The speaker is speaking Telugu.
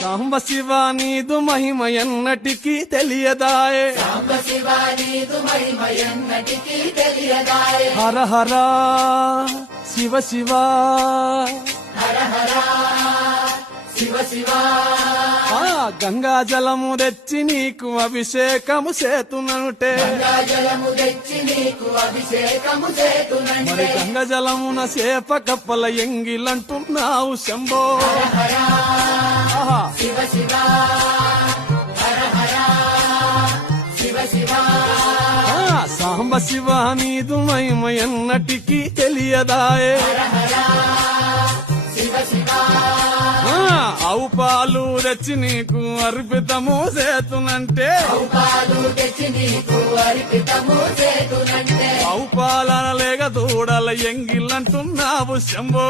సాంబ శివ నీదు మహిమ ఎన్నటికీ తెలియదాయే హర హర శివ శివ గంగా జలము తెచ్చి నీకు అభిషేకము చేతునంటే మరి గంగా జలమున చేప కప్పల ఎంగిలంటున్నావు శంభో సాంబ శివ నీదు మహిమ ఎన్నటికీ తెలియదాయే ఆవు పాలు తెచ్చి నీకు అర్పితము చేతునంటే ఆవు పాల లేక దూడల ఎంగిలంటున్నావు శంభో